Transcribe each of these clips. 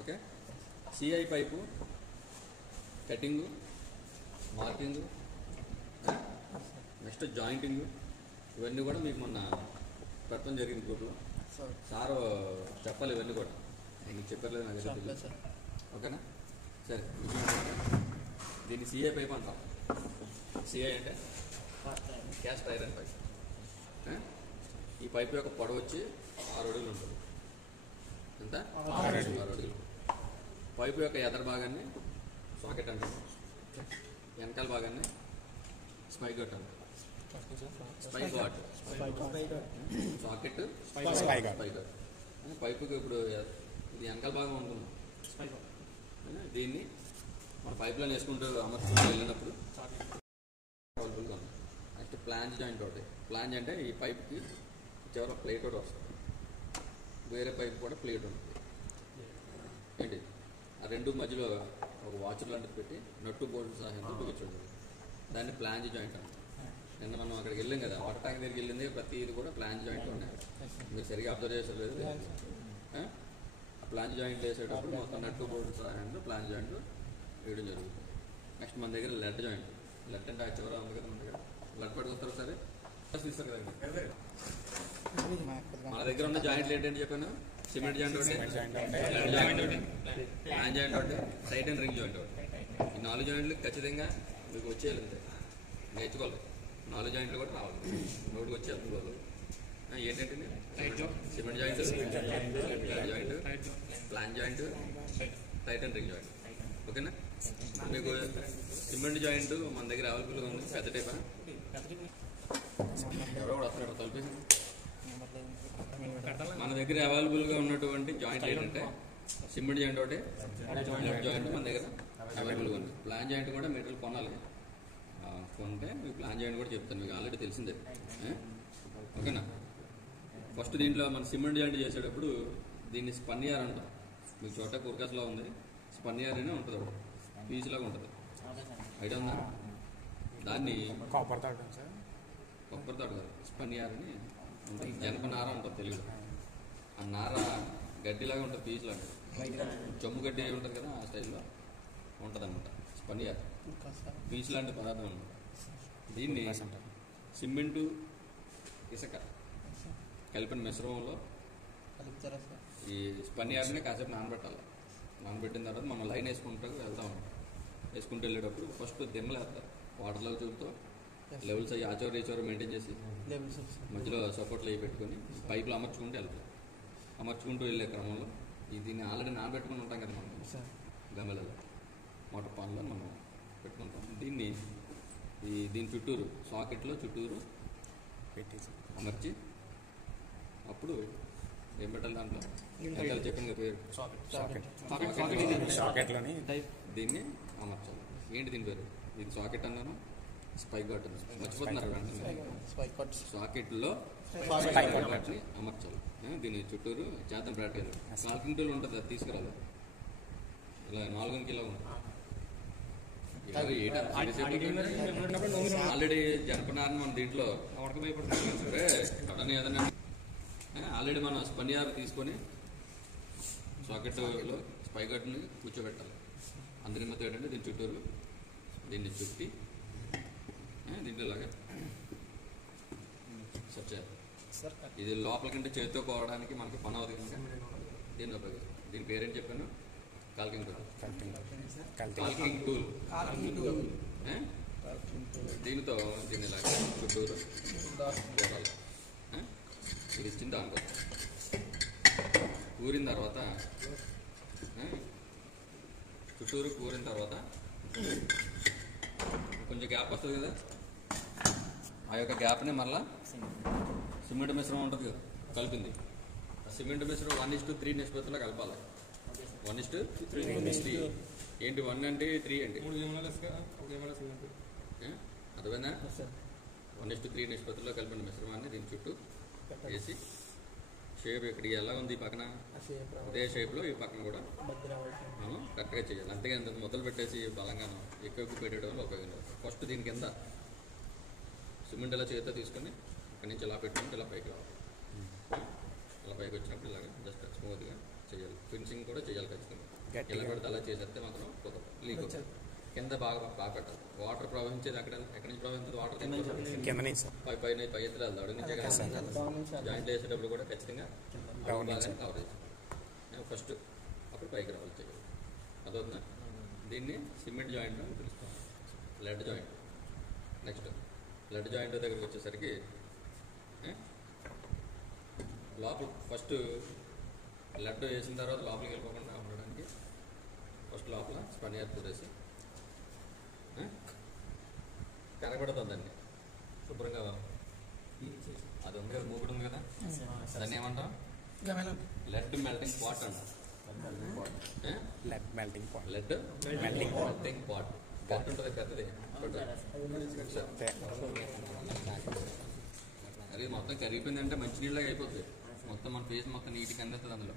Okay. CI pipe cutting, marking, next jointing, ఇవన్నీ కూడా మీకు మొన్న పెట్టడం జరిగింది గ్రూప్లో. సార్ చెప్పాలి ఇవన్నీ కూడా, మీకు చెప్పలేదు నాకు తెలియదు. ఓకేనా? సరే, దీన్ని సిఐ పైప్ అంటాం. సిఐ అంటే క్యాస్ట్ ఐరన్ పైప్. ఈ పైప్ యొక్క పొడవు వచ్చి 6 అడుగులు ఉంటుంది. ఎంత? 6 అడుగులు. పైపు యొక్క ఎదర భాగాన్ని సాకెట్ అంటాం, వెనకాల భాగాన్ని స్పైగట్ అంటాం. స్పైగాట్, సాకెట్, స్పైగట్. పైపుకి ఇప్పుడు ఇది వెనకాల భాగం అనుకున్నాం. దీన్ని మన పైప్లో వేసుకుంటూ అమర్చుకుంటూ వెళ్ళినప్పుడు అవైలబుల్గా ఉంది. నెక్స్ట్ ప్లాంజ్ జాయింట్ ఒకటి. ప్లాంజ్ అంటే ఈ పైప్కి చివర ప్లేట్ ఒకటి వస్తుంది, వేరే పైప్ కూడా ప్లేట్ ఉంటుంది. ఏంటి ఆ రెండు మధ్యలో ఒక వాచర్ లాంటిది పెట్టి నట్టు బోల్ట్ సహాయంతో బిగించండి. దాన్ని ప్లాంజ్ జాయింట్ అంటారు. నిన్న మనం అక్కడికి వెళ్ళాం కదా, వాటర్ ట్యాంక్ దగ్గరికి వెళ్ళింది, ప్రతి ఇది కూడా ప్లాంజ్ జాయింట్ ఉన్నాయి. మీరు సరిగా అబ్జర్వ్ చేసలేదు. ఆ ప్లాంజ్ జాయింట్ వేసేటప్పుడు మొత్తం నట్టు బోల్ట్ సహాయంతో ప్లాంజ్ జాయింట్ వేయడం జరుగుతుంది. నెక్స్ట్ మన దగ్గర లెడ్ జాయింట్. లెడ్ అంటే ఆ చివర ఉంది కదా మన దగ్గర. లెడ్ పట్టుకొస్తారు సరే తీస్తారు కదా. మన దగ్గర ఉన్న జాయింట్లు ఏంటంటే చెప్పాను, సిమెంట్ జాయింట్ ఒకటి, లెడ్ జాయింట్ ఒకటి, ప్లాంజ్ జాయింట్ ఒకటి, టైట్ అండ్ రింగ్ జాయింట్ ఒకటి. ఈ 4 జాయింట్లు ఖచ్చితంగా మీకు వచ్చేయాలి, అంతే నేర్చుకోవాలి. 4 జాయింట్లు కూడా రావాలి, నోటికి వచ్చి అందుకోవాలి. ఏంటంటే cement joint, lead joint, flange joint, tight and ring joint. ఓకేనా? మీకు సిమెంట్ జాయింట్ మన దగ్గర అవైలబుల్గా ఉంది. పెద్ద టైపా? ఎవరో కూడా వస్తున్నాడు తలిపేసి. మన దగ్గర అవైలబుల్గా ఉన్నటువంటి జాయింట్ ఏంటంటే సిమెంట్ జాయింట్ ఒకటి, లెడ్ జాయింట్ మన దగ్గర అవైలబుల్గా ఉంది. ప్లాన్ జాయింట్ కూడా మెటీరియల్ కొనాలి. కొంటే మీకు ప్లాన్ జాయింట్ కూడా చెప్తాను, మీకు ఆల్రెడీ తెలిసిందే. ఓకేనా? ఫస్ట్ దీంట్లో మన సిమెంట్ జాయింట్ చేసేటప్పుడు దీన్ని స్పన్నియార్ అంటాం. మీకు చోట కుర్కాస్లో ఉంది, స్పన్నియార్ అనే ఉంటుంది, ఒకటి పీచులాగా ఉంటుంది. ఐడియా ఉందా? దాన్ని కొబ్బరి తాడు కాదు, స్పన్నియార్ అని ఉంటుంది. జనపనార ఉంటుంది తెలుగులో. ఆ నార గడ్డిలాగా ఉంటుంది, పీచులాగా జమ్ము గడ్డి ఉంటుంది కదా, ఆ స్టైల్లో ఉంటుంది అనమాట స్పన్నియార్. పీచు లాంటి పదార్థం అనమాట. దీన్ని సిమెంటు, ఇసుక కలిపిన మిశ్రమంలో ఈ స్పన్నియార్ని కాసేపు నానబెట్టాలి. నానబెట్టిన తర్వాత మనం లైన్ వేసుకుంటూ వెళ్తాం. వేసుకుంటూ వెళ్ళేటప్పుడు ఫస్ట్ దిమ్మలు వేస్తారు, వాటర్లో చూపుతో లెవెల్స్ అయ్యి ఆచోరు ఈచోరు మెయింటైన్ చేసి మధ్యలో సపోర్ట్లు అవి పెట్టుకొని పైపులు అమర్చుకుంటూ వెళ్తాం. అమర్చుకుంటూ వెళ్ళే క్రమంలో దీన్ని ఆల్రెడీ నానబెట్టుకుని ఉంటాం కదా మనం గమలలో, మోటార్ పాన్లో మనం పెట్టుకుంటాం. దీని చుట్టూరు సాకెట్లో చుట్టూరు పెట్టేసి అమర్చి అప్పుడు ఏం పెట్టాలి దాంట్లో చెప్పండి పేరు సాకెట్లోని దీన్ని అమర్చాలి. ఏంటి దీని పేరు? ఇది సాకెట్ అన్నాను, స్పైగాట్ అన్నాను, మర్చిపోతున్నారు. సాకెట్లో స్పైగాట్ని అమర్చాలి. దీని చుట్టూరు చేద్దాం ప్రాక్టీస్. 4 కింటలు ఉంటుంది, అది తీసుకురాలి. ఇలా 4 కిలో ఉంటుంది. ఆల్రెడీ జనపనారని మన దీంట్లో కడని ఏదన్నా ఆల్రెడీ మనం స్పన్నియార్ తీసుకొని సాకెట్లో స్పైగట్ని కూర్చోబెట్టాలి. అందరి మధ్య ఏంటంటే దీని చుట్టూరు దీన్ని చుట్టి దీంట్లో ఇలాగా సెట్ చేయాలి. ఇది లోపల కంటే చేతితో కోవడానికి మనకి పని అవుతుంది కనుక దీన్ని ఉపయోగిస్తాం. దీని పేరేంటి చెప్పాను? Caulking tool. దీనితో దీన్ని ఇలాగా చుట్టూరు కోరాలి. ఇది ఇచ్చిన దాంట్లో కూరిన తర్వాత చుట్టూరు కూరిన తర్వాత కొంచెం గ్యాప్ వస్తుంది కదా, ఆ యొక్క గ్యాప్ని మళ్ళా సిమెంట్ మిశ్రమం ఉంటుంది కదా కలిపింది. సిమెంట్ మిశ్రమం 1:3 నిష్పత్తిలో కలపాలి. 1:3 ఏంటి? 1 అంటే 3 అంటే అర్థమైందా? 1:3 నిష్పత్తిలో కలిపిన మిశ్రమాన్ని దీని చుట్టూ వేసి షేప్ ఇక్కడ ఎలా ఉంది ఈ పక్కన అదే షేప్లో ఈ పక్కన కూడా మనం కరెక్ట్గా చేయాలి. అంతేగాని మొదలు పెట్టేసి బలంగా ఎక్కువ పెట్టడం వల్ల ఉపయోగం. ఫస్ట్ దీని కింద సిమెంట్ ఇలా చేతితో తీసుకొని అక్కడి నుంచి ఇలా పెట్టుకుంటే ఇలా పైకి రావాలి. ఇలా పైకి వచ్చినప్పుడు ఇలాగ జస్ట్ స్మూత్గా చేయాలి. ఫినిషింగ్ కూడా చేయాలి ఖచ్చితంగా. ఎలా పెడితే అలా చేసేస్తే మాత్రం కుదరదు, లీక్ అవుతుంది. కింద బాగా పెట్టాలి. వాటర్ ప్రవహించేది ఎక్కడి నుంచి ప్రవహించేది? వాటర్ పైన పై ఎత్తులు వెళ్తాం. అడుగు నుంచే కదా. జాయింట్ వేసేటప్పుడు కూడా ఖచ్చితంగా బాగా కవర్ చేయాలి ఫస్ట్, అప్పుడు పైకి రావాలి చేయాలి. అదవుతుందా? దీన్ని సిమెంట్ జాయింట్ అని పిలుస్తాం. Lead joint. Next lead joint దగ్గరికి వచ్చేసరికి లోపల ఫస్ట్ లెడ్ వేసిన తర్వాత లోపలికి వెళ్ళిపోకుండా ఉండడానికి ఫస్ట్ లోపల స్పనియర్ పూరేసి కనబడుతుందండి శుభ్రంగా. అది ఉంది కదా, మూగుడు ఉంది కదా, దాన్ని ఏమంటాం? లెడ్ మెల్టింగ్ పాట్ అంటాం. Lead melting pot. పాట్ ఉంటుంది పెద్దది. అది మొత్తం కరిగిపోయిందంటే మంచినీళ్ళగా అయిపోతుంది. మొత్తం మన ఫేస్ మొత్తం నీట్గా అందిస్తుంది. అందులో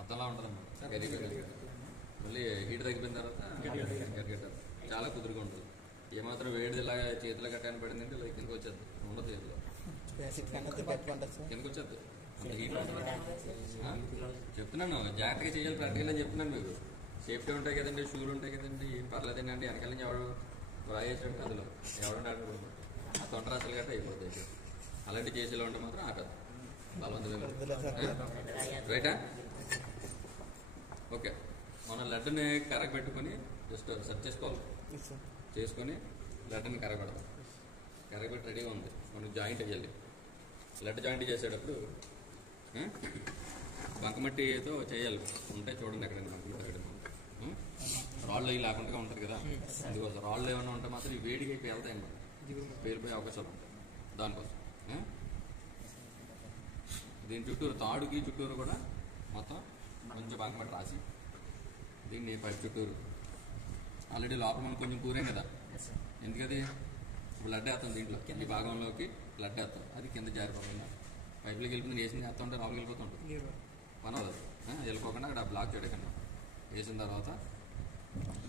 అర్థంలా ఉంటుంది అన్నమాట. కరిగిపోయింది మళ్ళీ హీట్ తగ్గిపోయిన తర్వాత కరిగేటారు చాలా కుదురుగా ఉంటుంది. ఏమాత్రం వేడిది ఇలాగా చేతిలో కట్టాని పడిందంటే ఇలా కిందకి వచ్చేది ఉండదు. చేతిలో కిందకి వచ్చేది హీట్ ఉంటుంది. చెప్తున్నాను జాగ్రత్తగా చేయాలి, ప్రాక్టికల్ అని చెప్తున్నాను మీకు. సేఫ్టీ ఉంటాయి కదండి, షూలు ఉంటాయి కదండి, ఏం పర్లేదండి అంటే వెనకాల నుంచి ఎవడు రాయేసాడు అందులో ఎవడంటే ఆడుకుంటున్నాడు. ఆ తొంటర అసలు గట్ట అయిపోతుంది. అలాంటి చేసేలా ఉంటే మాత్రం ఆపదు బలవంతమే. రైటా? ఓకే, మనం లడ్డుని కరగబెట్టుకొని జస్ట్ సెట్ చేసుకోవాలి. చేసుకొని లడ్డుని కరగబెడతాం. కరగబెట్టి రెడీగా ఉంది. మనకు జాయింట్ వేయాలి. లడ్డు జాయింట్ చేసేటప్పుడు బంకమట్టితో చేయాలి. ఉంటే చూడండి ఎక్కడైనా బంకమట్టి రాళ్ళు అవి లేకుండా ఉంటుంది కదా, అందుకోసం. రాళ్ళు ఏమైనా ఉంటే మాత్రం ఈ వేడికి అయిపోయి వెళ్తాయి అన్నమాట, పేలిపోయే అవకాశాలు ఉంటాయి. దానికోసం దీని చుట్టూరు తాడుకి చుట్టూరు కూడా మొత్తం కొంచెం బంకమట్టి రాసి దీన్ని పైప్ చుట్టూరు ఆల్రెడీ లోపల మనం కొంచెం కూరేం కదా, ఎందుకది ఇప్పుడు లడ్డు వేస్తాం. దీంట్లో ఈ భాగంలోకి లడ్డు వేస్తాం, అది కింద జారిపోకుండా పైపులోకి వెళ్ళిపోతుంది. వేసింది వేస్తూ ఉంటే లోపలికి వెళ్ళిపోతుంటుంది. పని అవుతుంది. వెళ్ళిపోకుండా అక్కడ బ్లాక్ చేయకుండా వేసిన తర్వాత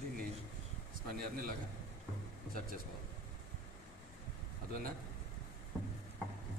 దీన్ని స్పనియర్ని ఇలాగా సెట్ చేసుకోవాలి. అర్థమైందా?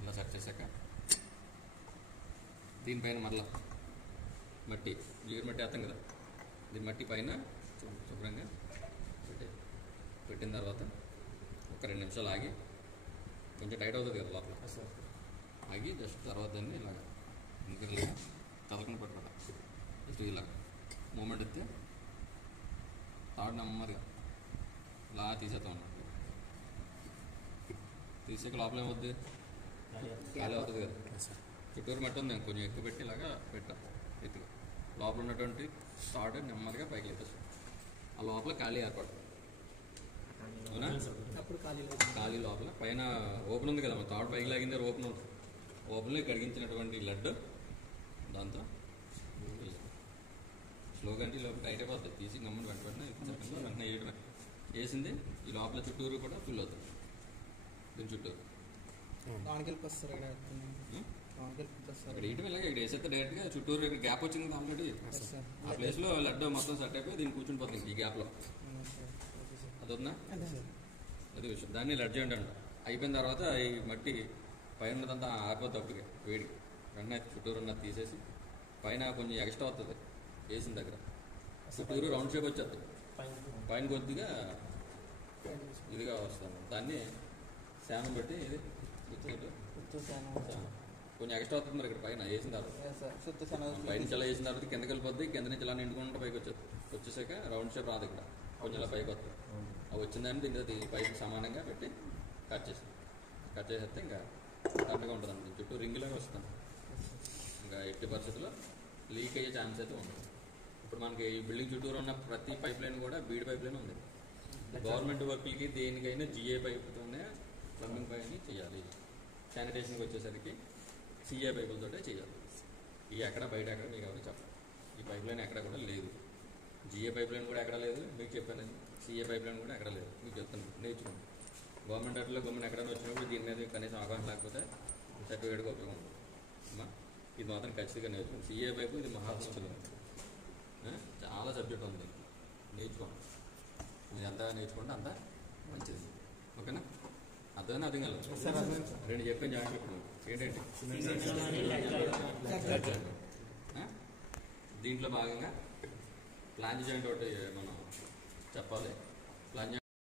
ఇలా సెట్ చేశాక దీనిపైన మరలా మట్టి జీగురు మట్టి వేస్తాం కదా, దీని మట్టి పైన శుభ్రంగా పెట్టిన తర్వాత ఒక 2 నిమిషాలు ఆగి, కొంచెం టైట్ అవుతుంది కదా లోపల, ఆగి జస్ట్ తర్వాత దాన్ని ఇలాగా ఇంకా తలకుండా పట్టుకోవడం. జస్ట్ ఇలాగ మూమెంట్ ఇస్తే తాడు నెమ్మదిగా ఇలా తీసేస్తాం అన్నట్టు. తీసాక లోపల ఏమవుద్ది? ఖాళీ అవుతుంది కదా. చుట్టూరు మట్టి ఉంది, కొంచెం ఎక్కువ పెట్టి ఇలాగా పెట్టాం ఎత్తుగా. లోపల ఉన్నటువంటి తాడు నెమ్మదిగా పైకి లేపేస్తాం. ఆ లోపల ఖాళీ ఏర్పడుతుంది. అవునా? ఖాళీ లోపల పైన ఓపెన్ ఉంది కదా, మన తాడు పైకి లాగిందే ఓపెన్ ఉంటుంది. ఓపెన్లో కడిగించినటువంటి లడ్డు దాంతో స్లోగా అంటే లోపల టైట్ అయిపోతుంది. తీసి గమ్మని వెంటనే వేసింది ఈ లోపల చుట్టూరు కూడా ఫుల్ అవుతుంది. దీని చుట్టూరు ఇక్కడ వేయటం ఇలాగ ఇక్కడ వేసేస్తే డైరెక్ట్గా చుట్టూరు ఇక్కడ గ్యాప్ వచ్చింది ఆల్రెడీ. ఆ ప్లేస్లో లడ్డు మొత్తం సెట్ అయిపోయి దీన్ని కూర్చుని పోతుంది ఈ గ్యాప్లో. అదొద్దా? అది విషయం. దాన్ని లడ్డు చేయండి అంట. అయిపోయిన తర్వాత ఈ మట్టి పైన ఉన్నదంతా ఆరిపోతుంది. అప్పటికి వేడి వెంటనే చుట్టూరు ఉన్నది తీసేసి పైన కొంచెం ఎక్స్ట్రా అవుతుంది వేసిన దగ్గర. చుట్టూరు రౌండ్ షేప్ వచ్చేస్తుంది. పైన కొద్దిగా ఇదిగా వస్తుంది. దాన్ని శానం బట్టి ఇది కొంచెం ఎక్స్ట్రా అవుతుంది. మరి ఇక్కడ పైన వేసిన తర్వాత పై నుంచి ఎలా వేసిన తర్వాత కిందకి వెళ్ళిపోద్ది. కింద నుంచి ఇలా నిండుకుంటే పైకి వచ్చేసాక రౌండ్ షేప్ రాదు. ఇక్కడ కొంచెం ఇలా పైకి వస్తుంది. అవి వచ్చిందని దీని పైకి సమానంగా పెట్టి కట్ చేసేస్తే ఇంకా కరెక్ట్గా ఉంటుందండి. చుట్టూ రింగులాగా వస్తుంది. ఇంకా ఎట్టి పరిస్థితుల్లో లీక్ అయ్యే ఛాన్స్ అయితే ఉంటుంది. ఇప్పుడు మనకి ఈ బిల్డింగ్ చుట్టూరు ఉన్న ప్రతి పైప్ లైన్ కూడా బీడ్ పైప్ లైన్ ఉంది. గవర్నమెంట్ వర్క్లకి దేనికైనా జిఏ పైపుతోనే ప్లంబింగ్ పైన చేయాలి. శానిటేషన్కి వచ్చేసరికి సిఏ పైపులతోటే చేయాలి. ఇవి ఎక్కడ బయట ఎక్కడ మీకు ఎవరు చెప్పాలి. ఈ పైప్ లైన్ ఎక్కడ కూడా లేదు. జిఏ పైప్ లైన్ కూడా ఎక్కడ లేదు మీకు చెప్పాను. సిఏ పైప్ లైన్ కూడా ఎక్కడ లేదు మీకు చెప్తాను. నేర్చుకోండి. గవర్నమెంట్ అట్లా గవర్నమెంట్ ఎక్కడైనా వచ్చినప్పుడు దీని మీద కనీసం అవగాహన లేకపోతే సర్టిఫికేట్గా ఉపయోగం ఉంటుంది. అమ్మా ఇది మాత్రం ఖచ్చితంగా నేర్చుకోండి. సిఏ పైపు ఇది మహాత్ములు చాలా సబ్జెక్ట్ ఉంది. నేర్చుకోండి. మీరు ఎంత నేర్చుకుంటే అంత మంచిది. ఓకేనా? అర్థమైనా అర్థం కాలేదు. 2 చెప్పాను జాయింట్ ఇప్పుడు ఏంటంటే దీంట్లో భాగంగా ఫ్లాంజ్ జాయింట్ ఒకటి మనం చెప్పాలి. ఫ్లాంజ్